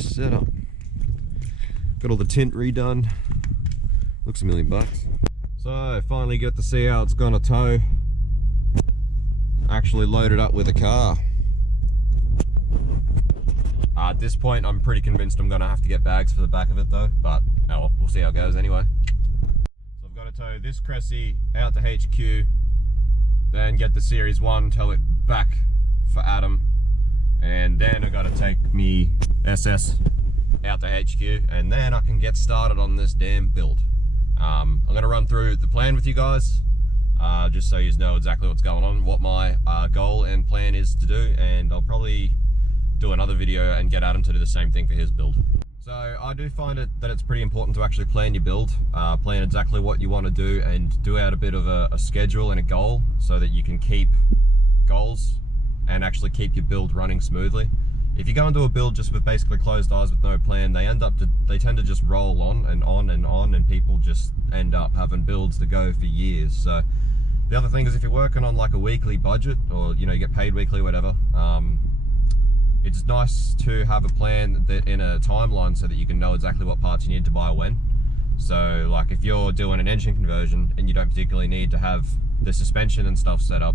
of setup. Got all the tint redone. Looks $1 million. So finally get to see how it's gonna tow. Actually loaded up with a car. At this point, I'm pretty convinced I'm gonna have to get bags for the back of it though, but oh well, we'll see how it goes anyway. So I've got to tow this Cressy out to HQ, then get the Series 1, tow it back for Adam, and then I gotta take me SS out to HQ, and then I can get started on this damn build. I'm gonna run through the plan with you guys, just so you know exactly what's going on, what my goal and plan is to do, and I'll probably do another video and get Adam to do the same thing for his build. So I do find that it's pretty important to actually plan your build, plan exactly what you want to do, and do out a bit of a schedule and a goal so that you can keep goals and actually keep your build running smoothly. If you go into a build just with basically closed eyes with no plan, they tend to just roll on and on and on, and people just end up having builds to go for years. So the other thing is, if you're working on like a weekly budget, or you know, you get paid weekly, whatever, it's nice to have a plan that in a timeline so that you can know exactly what parts you need to buy when. So like if you're doing an engine conversion and you don't particularly need to have the suspension and stuff set up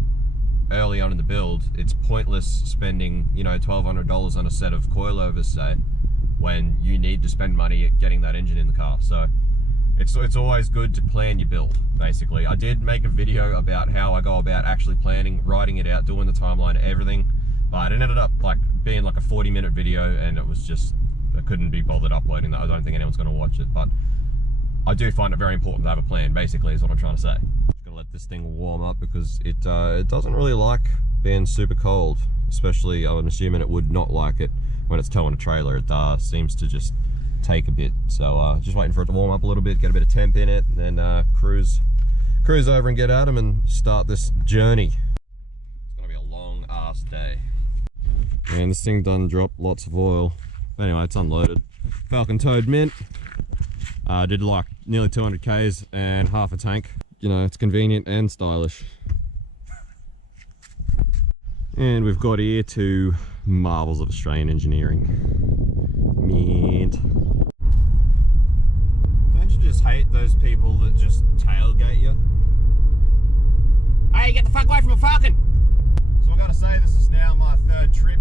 early on in the build, it's pointless spending, you know, $1,200 on a set of coilovers, say, when you need to spend money at getting that engine in the car. So it's always good to plan your build, basically. I did make a video about how I go about actually planning, writing it out, doing the timeline, everything, but it ended up like being like a 40-minute video, and it was just, I couldn't be bothered uploading that. I don't think anyone's going to watch it, but I do find it very important to have a plan, basically, is what I'm trying to say. Just gonna let this thing warm up because it doesn't really like being super cold, especially I'm assuming it would not like it when it's towing a trailer. It seems to just take a bit. So just waiting for it to warm up a little bit, get a bit of temp in it, and then cruise over and get at them and start this journey. It's gonna be a long ass day. Man, this thing done dropped lots of oil. But anyway, it's unloaded. Falcon towed mint. Did like nearly 200 Ks and half a tank. You know, it's convenient and stylish. And we've got here to marvels of Australian engineering. Mint. Don't you just hate those people that just tailgate you? Hey, get the fuck away from a Falcon! So I gotta say, this is now my third trip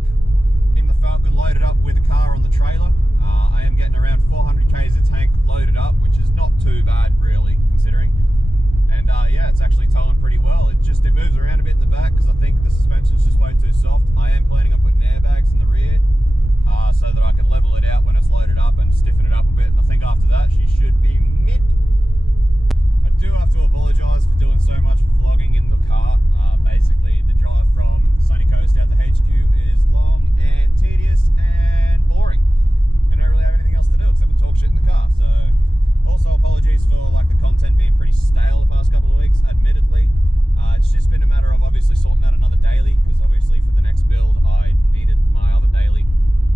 in the Falcon, loaded up with a car on the trailer. I am getting around 400 Ks a tank loaded up, which is not too bad really, considering. And yeah, it's actually towing pretty well. It moves around a bit in the back because I think the suspension's just way too soft. I am planning on putting airbags in the rear so that I can level it out when it's loaded up and stiffen it up a bit. And I think after that, she should be mint. I do have to apologise for doing so much vlogging in the car. Basically, the drive from Sunny Coast out to HQ is long and tedious and boring. And I don't really have anything else to do except to talk shit in the car. So, also apologies for like the content being pretty stale the past couple of weeks, admittedly. It's just been a matter of obviously sorting out another daily, because obviously for the next build I needed my other daily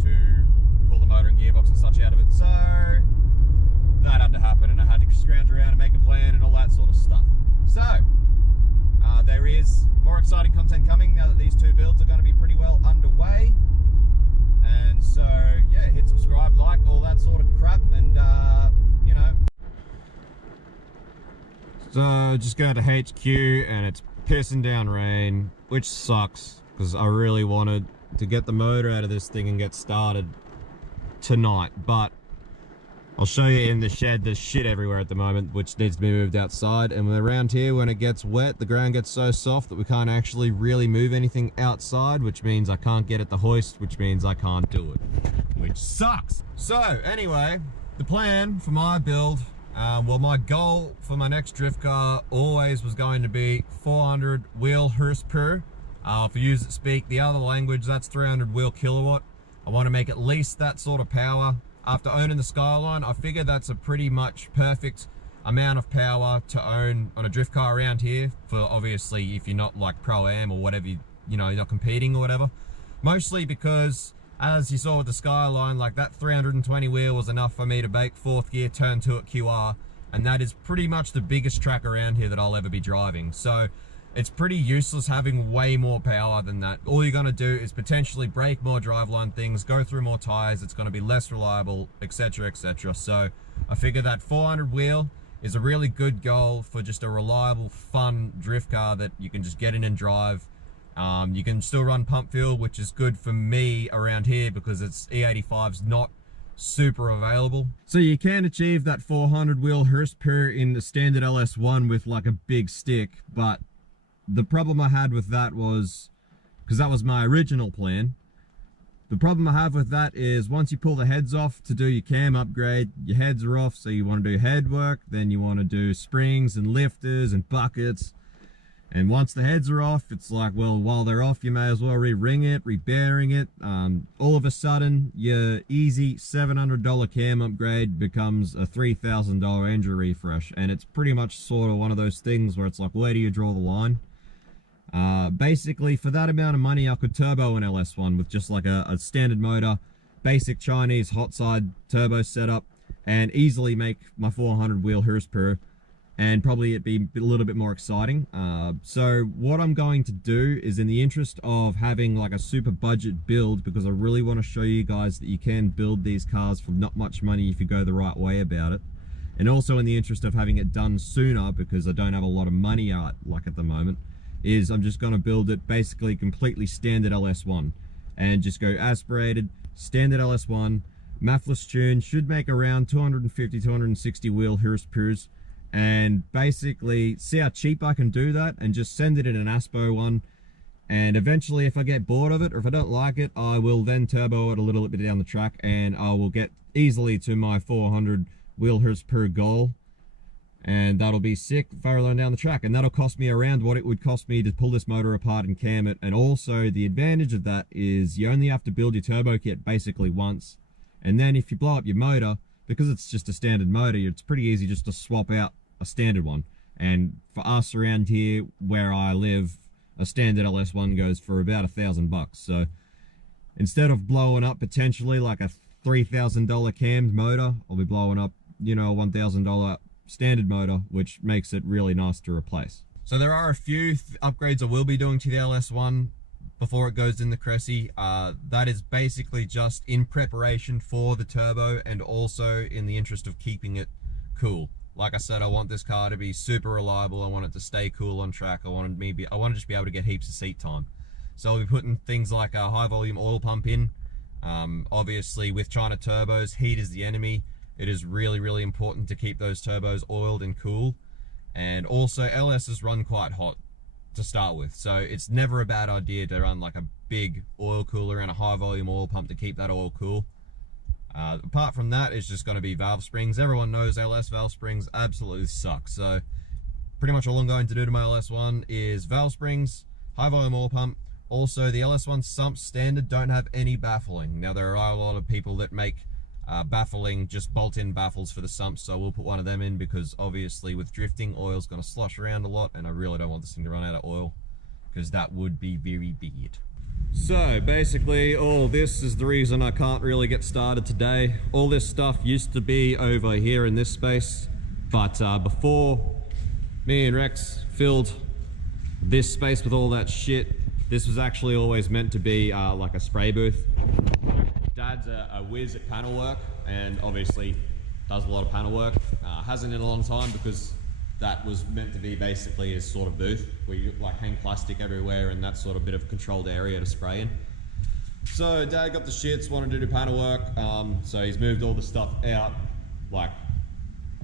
to pull the motor and gearbox and such out of it. So that had to happen, and I had to scrounge around and make a plan and all that sort of stuff. So there is more exciting content coming now that these two builds are going to be pretty well underway. And so yeah, hit subscribe, like, all that sort of crap, and you know. So just go to HQ and it's pissing down rain, which sucks because I really wanted to get the motor out of this thing and get started tonight. But I'll show you in the shed, there's shit everywhere at the moment which needs to be moved outside. And around here, when it gets wet, the ground gets so soft that we can't actually really move anything outside, which means I can't get at the hoist, which means I can't do it, which sucks. So anyway, the plan for my build, well, my goal for my next drift car always was going to be 400 wheel horsepower. For you that speak the other language, that's 300 wheel kilowatt. I want to make at least that sort of power. After owning the Skyline, I figure that's a pretty much perfect amount of power to own on a drift car around here, for obviously if you're not like Pro-Am or whatever, you know, you're not competing or whatever. Mostly because, as you saw with the Skyline, like that 320 wheel was enough for me to bake 4th gear, turn 2 at QR, and that is pretty much the biggest track around here that I'll ever be driving. So it's pretty useless having way more power than that. All you're gonna do is potentially break more driveline things, go through more tires, it's gonna be less reliable, etc, etc. So I figure that 400 wheel is a really good goal for just a reliable, fun drift car that you can just get in and drive. You can still run pump fuel, which is good for me around here because it's E85's not super available. So you can achieve that 400 wheel horsepower in the standard LS1 with like a big stick, but the problem I had with that was, because that was my original plan, the problem I have with that is once you pull the heads off to do your cam upgrade, your heads are off, so you want to do head work, then you want to do springs and lifters and buckets. And once the heads are off, it's like, well, while they're off, you may as well re-ring it, re-bearing it. All of a sudden, your easy $700 cam upgrade becomes a $3,000 engine refresh. And it's pretty much sort of one of those things where it's like, where do you draw the line? Basically, for that amount of money, I could turbo an LS1 with just like a standard motor, basic Chinese hot side turbo setup, and easily make my 400 wheel horsepower. And probably it'd be a little bit more exciting. So what I'm going to do is, in the interest of having like a super budget build, because I really want to show you guys that you can build these cars for not much money if you go the right way about it. And also in the interest of having it done sooner, because I don't have a lot of money out like at the moment, is I'm just going to build it basically completely standard LS1 and just go aspirated, standard LS1, mathless tune, should make around 250, 260 wheel horsepower. And basically see how cheap I can do that and just send it in an Aspo one. And eventually, if I get bored of it or if I don't like it, I will then turbo it a little bit down the track and I will get easily to my 400 wheel horsepower goal. And that'll be sick further on down the track. And that'll cost me around what it would cost me to pull this motor apart and cam it. And also the advantage of that is you only have to build your turbo kit basically once. And then if you blow up your motor, because it's just a standard motor, it's pretty easy just to swap out a standard one. And for us around here where I live, a standard LS1 goes for about $1,000. So instead of blowing up potentially like a $3,000 cammed motor, I'll be blowing up, you know, a $1,000 standard motor, which makes it really nice to replace. So there are a few upgrades I will be doing to the LS1 before it goes in the Cressy. That is basically just in preparation for the turbo and also in the interest of keeping it cool. Like I said, I want this car to be super reliable. I want it to stay cool on track. I want to just be able to get heaps of seat time. So I'll be putting things like a high volume oil pump in. Obviously with China turbos, heat is the enemy. It is really, really important to keep those turbos oiled and cool. And also LSs run quite hot to start with. So it's never a bad idea to run like a big oil cooler and a high volume oil pump to keep that oil cool. Apart from that, it's just going to be valve springs. Everyone knows LS valve springs absolutely suck. So pretty much all I'm going to do to my LS1 is valve springs, high volume oil pump. Also, the LS1 sumps standard don't have any baffling. Now, there are a lot of people that make baffling, just bolt-in baffles for the sumps, so we'll put one of them in because obviously with drifting, oil's going to slosh around a lot, and I really don't want this thing to run out of oil because that would be very bad. So basically all this is the reason I can't really get started today. All this stuff used to be over here in this space, but before me and Rex filled this space with all that shit, this was actually always meant to be like a spray booth. Dad's a whiz at panel work and obviously does a lot of panel work. Hasn't in a long time because that was meant to be basically his sort of booth where you like hang plastic everywhere and that sort of bit of a controlled area to spray in. So Dad got the shits, wanted to do panel work, so he's moved all the stuff out like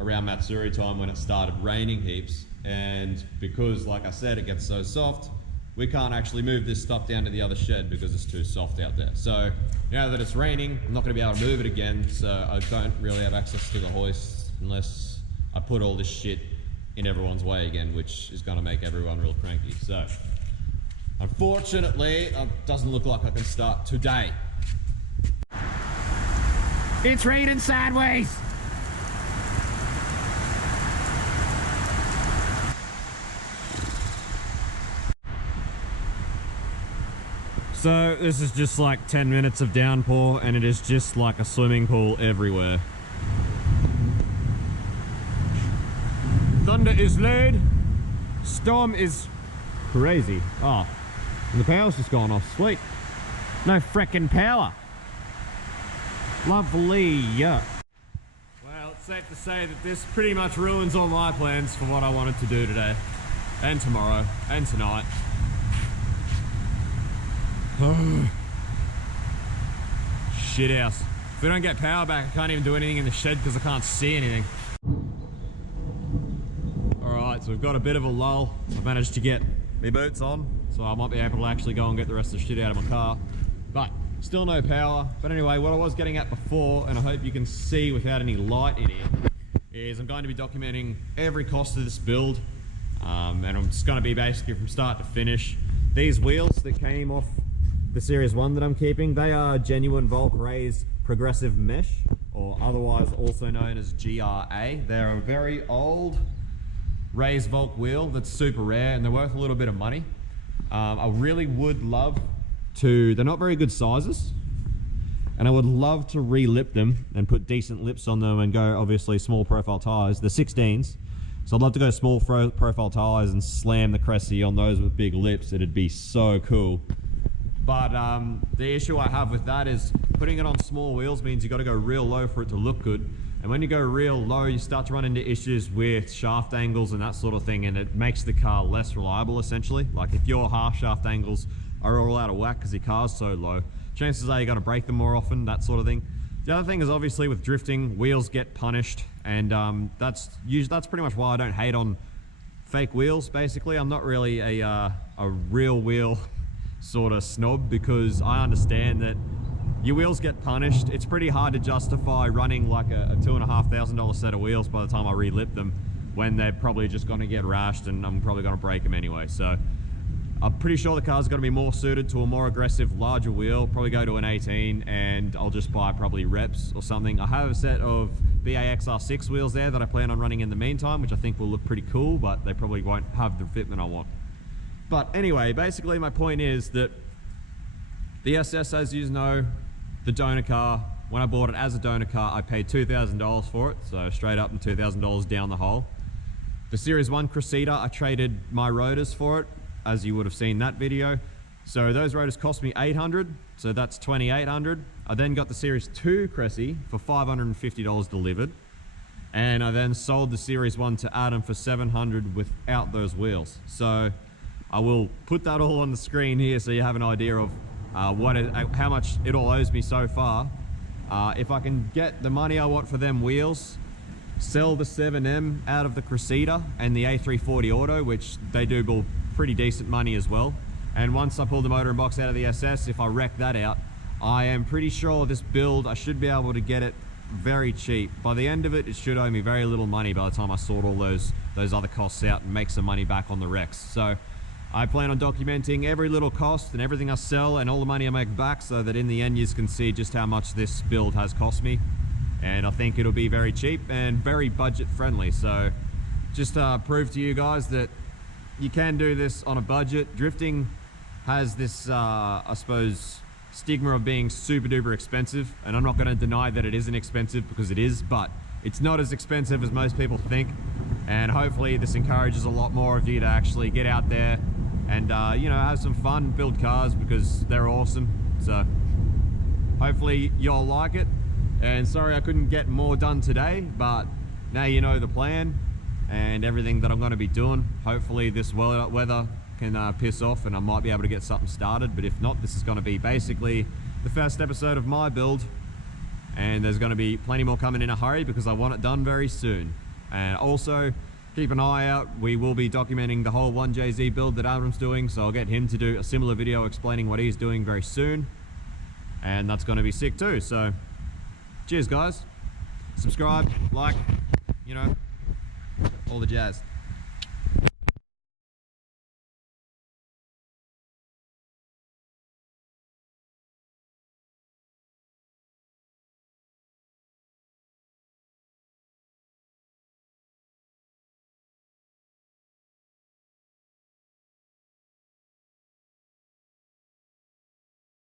around Matsuri time when it started raining heaps. And because, like I said, it gets so soft, we can't actually move this stuff down to the other shed because it's too soft out there. So now that it's raining, I'm not going to be able to move it again, so I don't really have access to the hoist unless I put all this shit in everyone's way again, which is going to make everyone real cranky. So unfortunately, it doesn't look like I can start today. It's raining sideways. So this is just like 10 minutes of downpour and it is just like a swimming pool everywhere. Thunder is laid, storm is crazy. Oh, and the power's just gone off. Sweet. No frickin' power. Lovely. Yeah. Well, it's safe to say that this pretty much ruins all my plans for what I wanted to do today, and tomorrow, and tonight. Shit house. If we don't get power back, I can't even do anything in the shed because I can't see anything. Alright, so we've got a bit of a lull. I've managed to get my boots on, so I might be able to actually go and get the rest of the shit out of my car. But still no power. But anyway, what I was getting at before, and I hope you can see without any light in here, is I'm going to be documenting every cost of this build. And I'm just going to be basically from start to finish. These wheels that came off the Series 1 that I'm keeping, they are genuine Volk raised progressive mesh, or otherwise also known as GRA. They're a very old raised Volk wheel that's super rare, and they're worth a little bit of money. I really would love to, they're not very good sizes, and I would love to re-lip them and put decent lips on them and go obviously small profile tires. They're 16s, so I'd love to go small profile tires and slam the Cressida on those with big lips. It'd be so cool. But the issue I have with that is putting it on small wheels means you got to go real low for it to look good. And when you go real low, you start to run into issues with shaft angles and that sort of thing, and it makes the car less reliable essentially. Like if your half shaft angles are all out of whack because your car's so low, chances are you're going to break them more often, that sort of thing. The other thing is obviously with drifting, wheels get punished, and that's pretty much why I don't hate on fake wheels. Basically, I'm not really a real wheel sort of snob, because I understand that your wheels get punished. It's pretty hard to justify running like a $2,500 set of wheels by the time I re-lip them, when they're probably just going to get rashed and I'm probably going to break them anyway. So I'm pretty sure the car's going to be more suited to a more aggressive, larger wheel. Probably go to an 18, and I'll just buy probably reps or something. I have a set of BAXR6 wheels there that I plan on running in the meantime, which I think will look pretty cool, but they probably won't have the fitment I want. But anyway, basically my point is that the SS, as you know, the donor car, when I bought it as a donor car, I paid $2,000 for it, so straight up and $2,000 down the hole. The Series 1 Cressida, I traded my rotors for it, as you would have seen that video. So those rotors cost me $800, so that's $2,800. I then got the Series 2 Cressy for $550 delivered, and I then sold the Series 1 to Adam for $700 without those wheels. So I will put that all on the screen here so you have an idea of how much it all owes me so far. If I can get the money I want for them wheels, sell the 7M out of the Cressida and the A340 Auto, which they do build pretty decent money as well. And once I pull the motor and box out of the SS, if I wreck that out, I am pretty sure this build, I should be able to get it very cheap. By the end of it, it should owe me very little money by the time I sort all those other costs out and make some money back on the wrecks. So I plan on documenting every little cost and everything I sell and all the money I make back, so that in the end you can see just how much this build has cost me. And I think it'll be very cheap and very budget friendly. So just prove to you guys that you can do this on a budget. Drifting has this, I suppose, stigma of being super duper expensive. And I'm not going to deny that it isn't expensive, because it is, but it's not as expensive as most people think. And hopefully this encourages a lot more of you to actually get out there and you know, have some fun, build cars, because they're awesome. So hopefully you'll like it. And sorry I couldn't get more done today, but now you know the plan and everything that I'm going to be doing. Hopefully this weather can piss off and I might be able to get something started. But if not, this is going to be basically the first episode of my build, and there's going to be plenty more coming in a hurry because I want it done very soon. And also keep an eye out, we will be documenting the whole 1JZ build that Adam's doing, so I'll get him to do a similar video explaining what he's doing very soon, and that's going to be sick too. So cheers guys, subscribe, like, you know, all the jazz.